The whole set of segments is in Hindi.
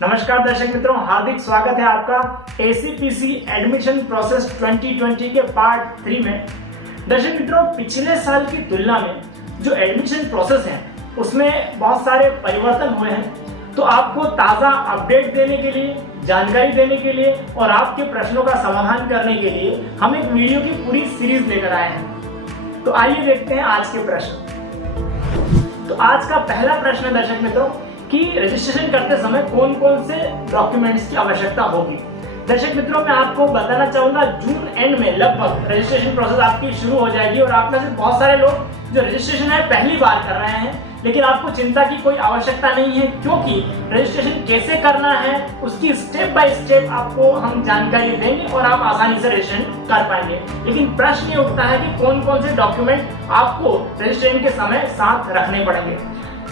नमस्कार दर्शक मित्रों, हार्दिक स्वागत है आपका एसीपीसी एडमिशन प्रोसेस 2020 के पार्ट 3 में। दर्शक मित्रों, पिछले साल की तुलना में जो एडमिशन प्रोसेस है उसमें बहुत सारे परिवर्तन हुए हैं। तो आपको ताज़ा अपडेट देने के लिए, जानकारी देने के लिए और आपके प्रश्नों का समाधान करने के लिए हम एक वीडियो की पूरी सीरीज लेकर आए हैं। तो आइए देखते हैं आज के प्रश्न। तो आज का पहला प्रश्न है दर्शक मित्रों कि रजिस्ट्रेशन करते समय कौन कौन से डॉक्यूमेंट्स की आवश्यकता होगी। दर्शक मित्रों, मैं आपको बताना चाहूंगा जून एंड में लगभग रजिस्ट्रेशन प्रोसेस आपकी शुरू हो जाएगी और आप में से बहुत सारे लोग जो रजिस्ट्रेशन है पहली बार कर रहे हैं, लेकिन आपको चिंता की कोई आवश्यकता नहीं है, क्योंकि रजिस्ट्रेशन कैसे करना है उसकी स्टेप बाय स्टेप आपको हम जानकारी देंगे और आप आसानी से रजिस्ट्रेशन कर पाएंगे। लेकिन प्रश्न ये उठता है कि कौन कौन से डॉक्यूमेंट आपको रजिस्ट्रेशन के समय साथ रखने पड़ेंगे।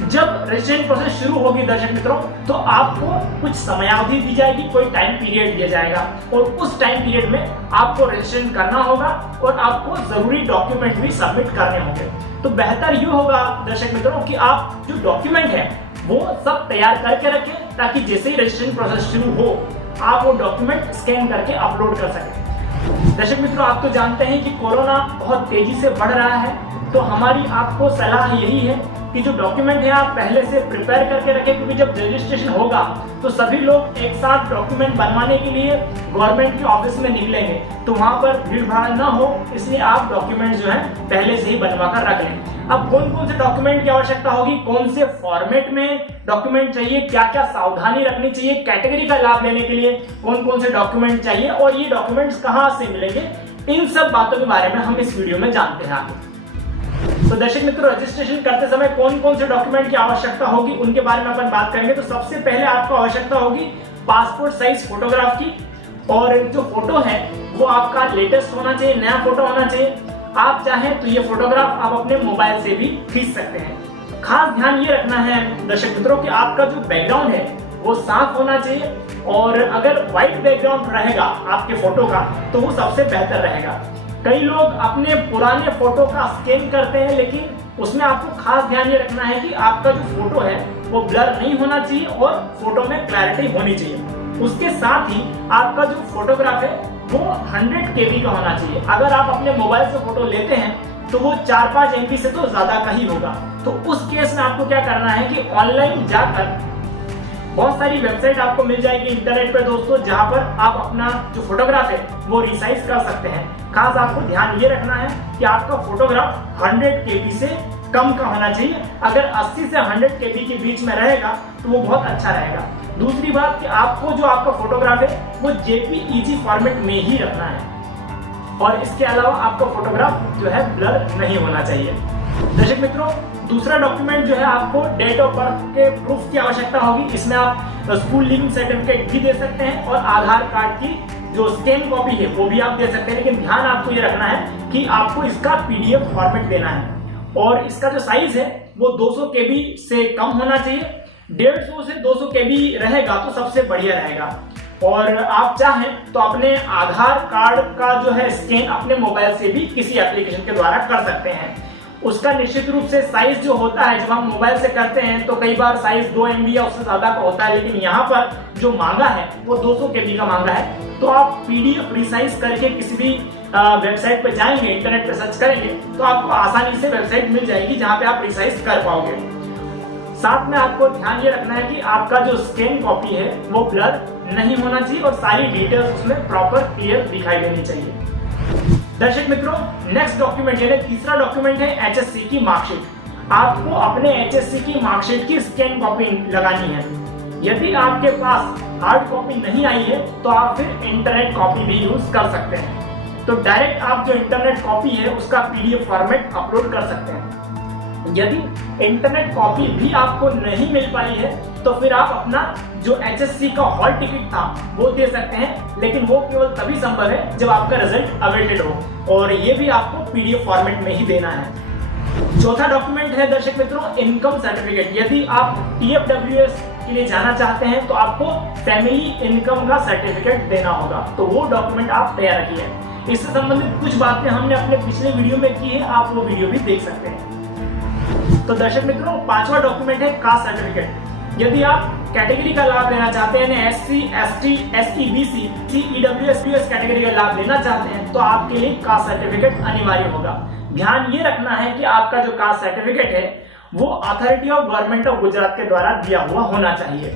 जब रजिस्ट्रेशन प्रोसेस शुरू होगी दर्शक मित्रों, तो आपको कुछ समयावधि दी जाएगी, कोई टाइम पीरियड दिया जाएगा और उस टाइम पीरियड में आपको रजिस्ट्रेशन करना होगा और आपको जरूरी डॉक्यूमेंट भी सबमिट करने होंगे। तो बेहतर ये होगा दर्शक मित्रों कि आप जो डॉक्यूमेंट है वो सब तैयार करके रखें, ताकि जैसे ही रजिस्ट्रेशन प्रोसेस शुरू हो आप वो डॉक्यूमेंट स्कैन करके अपलोड कर सकें। दर्शक मित्रों, आप तो जानते हैं कि कोरोना बहुत तेजी से बढ़ रहा है, तो हमारी आपको सलाह यही है कि जो डॉक्यूमेंट है आप पहले से प्रिपेयर करके रखें, क्योंकि जब रजिस्ट्रेशन होगा तो सभी लोग एक साथ डॉक्यूमेंट बनवाने के लिए गवर्नमेंट के ऑफिस में निकलेंगे, तो वहां पर भीड़ भाड़ ना हो, इसलिए आप डॉक्यूमेंट जो है पहले से ही बनवा कर रख लें। अब कौन कौन से डॉक्यूमेंट की आवश्यकता होगी, कौन से फॉर्मेट में डॉक्यूमेंट चाहिए, क्या क्या सावधानी रखनी चाहिए, कैटेगरी का लाभ लेने के लिए कौन कौन से डॉक्यूमेंट चाहिए और ये डॉक्यूमेंट्स कहाँ से मिलेंगे, इन सब बातों के बारे में हम इस वीडियो में जानते हैं आगे। तो दर्शक मित्रों, रजिस्ट्रेशन करते समय कौन कौन से डॉक्यूमेंट की आवश्यकता होगी उनके बारे में अपन बात करेंगे। तो सबसे पहले आपको आवश्यकता होगी पासपोर्ट साइज फोटोग्राफ की, और जो फोटो है वो आपका लेटेस्ट होना चाहिए, नया फोटो होना चाहिए। आप चाहें तो ये फोटोग्राफ आप अपने मोबाइल से भी खींच सकते हैं। खास ध्यान ये रखना है दर्शक मित्रों कि आपका जो बैकग्राउंड है वो साफ होना चाहिए, और अगर व्हाइट बैकग्राउंड रहेगा आपके फोटो का तो वो सबसे बेहतर रहेगा। कई लोग अपने पुराने फोटो का स्कैन करते हैं, लेकिन उसमें आपको खास ध्यान ये रखना है कि आपका जो फोटो है वो ब्लर नहीं होना चाहिए और फोटो में क्लैरिटी होनी चाहिए। उसके साथ ही आपका जो फोटोग्राफ है वो 100 KB का होना चाहिए। अगर आप अपने मोबाइल से फोटो लेते हैं तो वो 4-5 MB से तो ज्यादा का ही होगा। तो उस केस में आपको क्या करना है कि ऑनलाइन जाकर बहुत सारी वेबसाइट आपको मिल जाएगी इंटरनेट पर दोस्तों, जहां पर आप अपना जो फोटोग्राफ है वो रिसाइज कर सकते हैं। खास आपको ध्यान ये रखना है कि आपका फोटोग्राफ 100 KB से कम का होना चाहिए। अगर 80 से 100 KB के बीच में रहेगा तो वो बहुत अच्छा रहेगा। दूसरी बात कि आपको जो आपका फोटोग्राफ है वो JPEG फॉर्मेट में ही रखना है, और इसके अलावा आपका फोटोग्राफ जो है ब्लर नहीं होना चाहिए। दर्शक मित्रों, दूसरा डॉक्यूमेंट जो है आपको डेट ऑफ बर्थ के प्रूफ की आवश्यकता होगी। इसमें आप स्कूल लिविंग सर्टिफिकेट भी दे सकते हैं और आधार कार्ड की जो स्कैन कॉपी है वो भी आप दे सकते हैं, लेकिन ध्यान आपको ये रखना है कि आपको इसका PDF फॉर्मेट देना है, और इसका जो साइज है वो 200 KB से कम होना चाहिए। 150 से 200 KB रहेगा तो सबसे बढ़िया रहेगा। और आप चाहें तो अपने आधार कार्ड का जो है स्कैन अपने मोबाइल से भी किसी एप्लीकेशन के द्वारा कर सकते हैं। उसका निश्चित रूप से साइज जो होता है, जब हम मोबाइल से करते हैं तो कई बार साइज 2 MB या उससे ज्यादा का होता है, लेकिन यहाँ पर जो मांगा है वो 200 KB का मांगा है। तो आप PDF रिसाइज करके किसी भी वेबसाइट पर जाएंगे, इंटरनेट पर सर्च करेंगे तो आपको आसानी से वेबसाइट मिल जाएगी जहाँ पे आप रिसाइज कर पाओगे। साथ में आपको ध्यान ये रखना है कि आपका जो स्कैन कॉपी है वो ब्लर नहीं होना चाहिए और सारी डिटेल्स उसमें प्रॉपर क्लियर दिखाई देनी चाहिए। दर्शक मित्रों, नेक्स्ट डॉक्यूमेंट यानी तीसरा डॉक्यूमेंट है HSC की मार्कशीट। आपको अपने HSC की मार्कशीट की स्कैन कॉपी लगानी है। यदि आपके पास हार्ड कॉपी नहीं आई है तो आप फिर इंटरनेट कॉपी भी यूज कर सकते हैं। तो डायरेक्ट आप जो इंटरनेट कॉपी है उसका PDF फॉर्मेट अपलोड कर सकते हैं। यदि इंटरनेट कॉपी भी आपको नहीं मिल पाई है तो फिर आप अपना जो HSC का हॉल टिकट था वो दे सकते हैं, लेकिन वो केवल तभी संभव है जब आपका रिजल्ट अवेटेड हो, और ये भी आपको PDF फॉर्मेट में ही देना है। चौथा डॉक्यूमेंट है दर्शक मित्रों इनकम सर्टिफिकेट। यदि आप TFWS के लिए जाना चाहते हैं तो आपको फैमिली इनकम का सर्टिफिकेट देना होगा, तो वो डॉक्यूमेंट आप तैयार रखिए। इससे संबंधित कुछ बातें हमने अपने पिछले वीडियो में की है, आप वो वीडियो भी देख सकते हैं। तो दर्शक मित्रों, पांचवा डॉक्यूमेंट है कास्ट सर्टिफिकेट। यदि आप कैटेगरी का लाभ लेना चाहते हैं, SC, ST, SE, BC, EWS category का लाभ लेना चाहते हैं तो आपके लिए कास्ट सर्टिफिकेट अनिवार्य होगा। ध्यान ये रखना है कि आपका जो कास्ट सर्टिफिकेट है वो authority of government of Gujarat के द्वारा दिया हुआ होना चाहिए।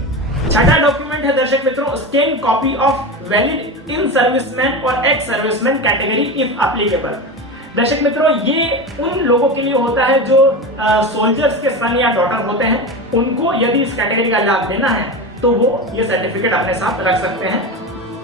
छठा डॉक्यूमेंट है दर्शक मित्रों, scan copy of valid in serviceman और ex serviceman category if applicable. दर्शक मित्रों, ये उन लोगों के लिए होता है जो सोल्जर्स के सन या डॉटर होते हैं, उनको यदि इस कैटेगरी का लाभ लेना है तो वो ये सर्टिफिकेट अपने साथ रख सकते हैं।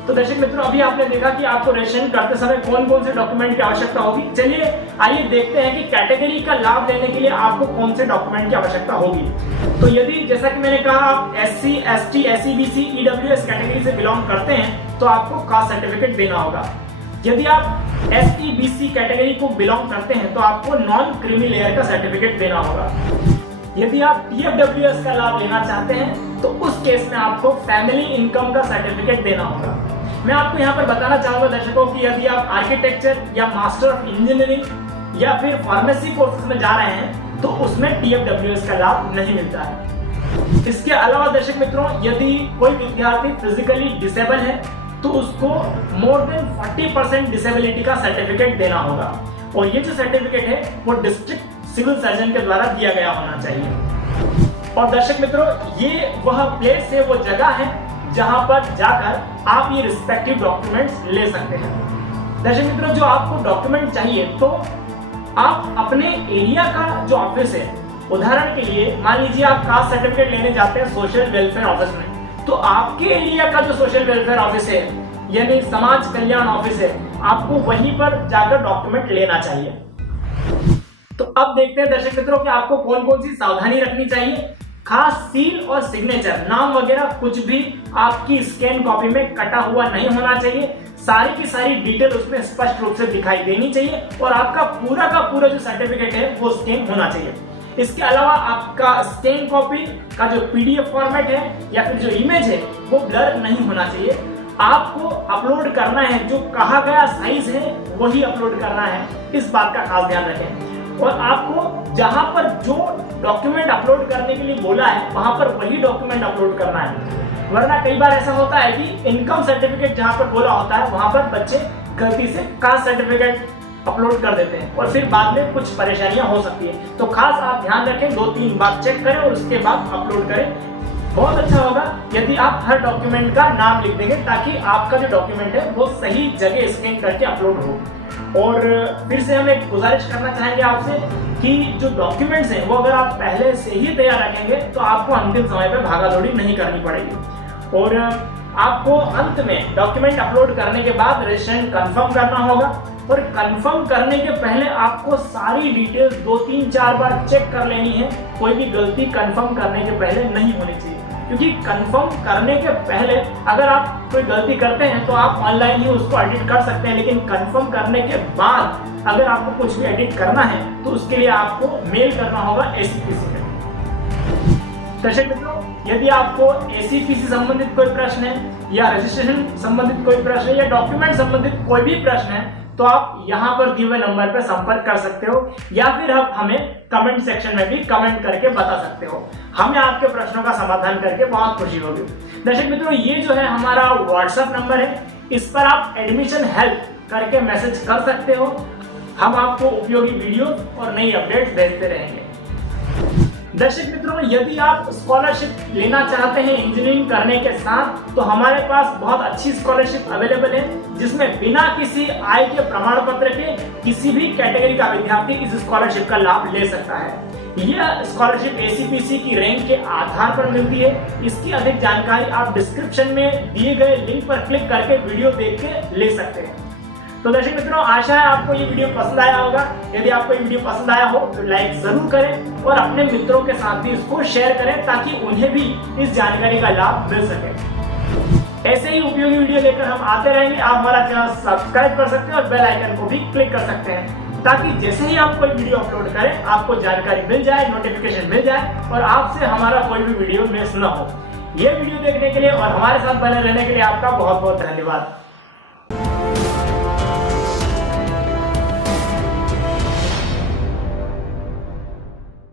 तो दर्शक मित्रों, अभी आपने देखा कि आपको रजिस्ट्रेशन करते समय कौन कौन से डॉक्यूमेंट की आवश्यकता होगी। चलिए आइए देखते हैं कि कैटेगरी का लाभ लेने के लिए आपको कौन से डॉक्यूमेंट की आवश्यकता होगी। तो यदि जैसा कि मैंने कहा आप SC, ST, SE, BC, EWS category से बिलोंग करते हैं तो आपको कास्ट सर्टिफिकेट देना होगा। यदि आप SE, BC कैटेगरी को बिलोंग करते हैं तो आपको नॉन क्रीमी लेयर का सर्टिफिकेट देना होगा। यदि आप TFWS का लाभ लेना चाहते हैं तो उस केस में आपको फैमिली इनकम का सर्टिफिकेट देना होगा। मैं आपको यहाँ पर बताना चाहूंगा दर्शकों कि यदि आप आर्किटेक्चर या मास्टर ऑफ इंजीनियरिंग या फिर फार्मेसी कोर्सेज में जा रहे हैं तो उसमें TFWS का लाभ नहीं मिलता है। इसके अलावा दर्शक मित्रों, यदि कोई विद्यार्थी फिजिकली डिसेबल है तो उसको मोर देन 40% डिसेबिलिटी का सर्टिफिकेट देना होगा और ये जो सर्टिफिकेट है वो डिस्ट्रिक्ट सिविल सर्जन के द्वारा दिया गया होना चाहिए। और दर्शक मित्रों, ये वह प्लेस है, वो जगह है जहां पर जाकर आप ये रिस्पेक्टिव डॉक्यूमेंट्स ले सकते हैं। दर्शक मित्रों, जो आपको डॉक्यूमेंट चाहिए तो आप अपने एरिया का जो ऑफिस है, उदाहरण के लिए मान लीजिए आप कास्ट सर्टिफिकेट लेने जाते हैं सोशल वेलफेयर ऑफिस में, तो आपके एरिया का जो सोशल वेलफेयर ऑफिस है यानी समाज कल्याण ऑफिस है, आपको वहीं पर जाकर डॉक्यूमेंट लेना चाहिए। तो अब देखते हैं दर्शक मित्रों कि आपको कौन कौन सी सावधानी रखनी चाहिए। खास सील और सिग्नेचर, नाम वगैरह कुछ भी आपकी स्कैन कॉपी में कटा हुआ नहीं होना चाहिए। सारी की सारी डिटेल उसमें स्पष्ट रूप से दिखाई देनी चाहिए और आपका पूरा का पूरा जो सर्टिफिकेट है वो स्कैन होना चाहिए। इसके अलावा आपका स्कैन कॉपी का जो PDF फॉर्मेट है या फिर जो इमेज है वो ब्लर नहीं होना चाहिए। आपको अपलोड करना है, जो कहा गया साइज है वही अपलोड करना है, इस बात का खास ध्यान रखें। और आपको जहां पर जो डॉक्यूमेंट अपलोड करने के लिए बोला है वहां पर वही डॉक्यूमेंट अपलोड करना है, वरना कई बार ऐसा होता है कि इनकम सर्टिफिकेट जहां पर बोला होता है वहां पर बच्चे गलती से कास्ट सर्टिफिकेट अपलोड कर देते हैं और फिर बाद में कुछ परेशानियां हो सकती है। तो खास आप ध्यान रखें, 2-3 बार चेक करें और उसके बाद अपलोड करें। बहुत अच्छा होगा यदि आप हर डॉक्यूमेंट का नाम लिख देंगे ताकि आपका जो डॉक्यूमेंट है वो सही जगह स्कैन करके अपलोड हो। और फिर से हम एक गुजारिश करना चाहेंगे आपसे कि जो डॉक्यूमेंट्स हैं वो अगर आप पहले से ही तैयार रखेंगे तो आपको अंतिम समय पे भागा दौड़ी नहीं करनी पड़ेगी। और आपको अंत में डॉक्यूमेंट अपलोड करने के बाद रजिस्ट्रेशन कंफर्म करना होगा और कंफर्म करने के पहले आपको सारी डिटेल्स 2-3-4 बार चेक कर लेनी है। कोई भी गलती कंफर्म करने के पहले नहीं होनी चाहिए, क्योंकि कंफर्म करने के पहले अगर आप कोई गलती करते हैं तो आप ऑनलाइन ही उसको एडिट कर सकते हैं, लेकिन कंफर्म करने के बाद अगर आपको कुछ भी एडिट करना है तो उसके लिए आपको मेल करना होगा ACPC में। दर्शक मित्रों, यदि आपको ACPC संबंधित कोई प्रश्न है या रजिस्ट्रेशन संबंधित कोई प्रश्न है या डॉक्यूमेंट संबंधित कोई भी प्रश्न है तो आप यहाँ पर दिए हुए नंबर पर संपर्क कर सकते हो या फिर आप हमें कमेंट सेक्शन में भी कमेंट करके बता सकते हो। हमें आपके प्रश्नों का समाधान करके बहुत खुशी होगी। दर्शक मित्रों, ये जो है हमारा व्हाट्सएप नंबर है, इस पर आप एडमिशन हेल्प करके मैसेज कर सकते हो। हम आपको उपयोगी वीडियो और नई अपडेट्स भेजते रहेंगे। दर्शक मित्रों, यदि आप स्कॉलरशिप लेना चाहते हैं इंजीनियरिंग करने के साथ तो हमारे पास बहुत अच्छी स्कॉलरशिप अवेलेबल है, जिसमें बिना किसी आय के प्रमाण पत्र के किसी भी कैटेगरी का विद्यार्थी इस स्कॉलरशिप का लाभ ले सकता है। यह स्कॉलरशिप ACPC की रैंक के आधार पर मिलती है। इसकी अधिक जानकारी आप डिस्क्रिप्शन में दिए गए लिंक पर क्लिक करके वीडियो देख के ले सकते हैं। तो दर्शक मित्रों, आशा है आपको ये वीडियो पसंद आया होगा। यदि आपको ये वीडियो पसंद आया हो तो लाइक जरूर करें और अपने मित्रों के साथ भी इसको शेयर करें ताकि उन्हें भी इस जानकारी का लाभ मिल सके। ऐसे ही उपयोगी वीडियो लेकर हम आते रहेंगे। आप हमारा चैनल सब्सक्राइब कर सकते हैं और बेल आइकन को भी क्लिक कर सकते हैं ताकि जैसे ही आप कोई वीडियो अपलोड करें आपको जानकारी मिल जाए, नोटिफिकेशन मिल जाए और आपसे हमारा कोई भी वीडियो मिस न हो। ये वीडियो देखने के लिए और हमारे साथ बने रहने के लिए आपका बहुत बहुत धन्यवाद।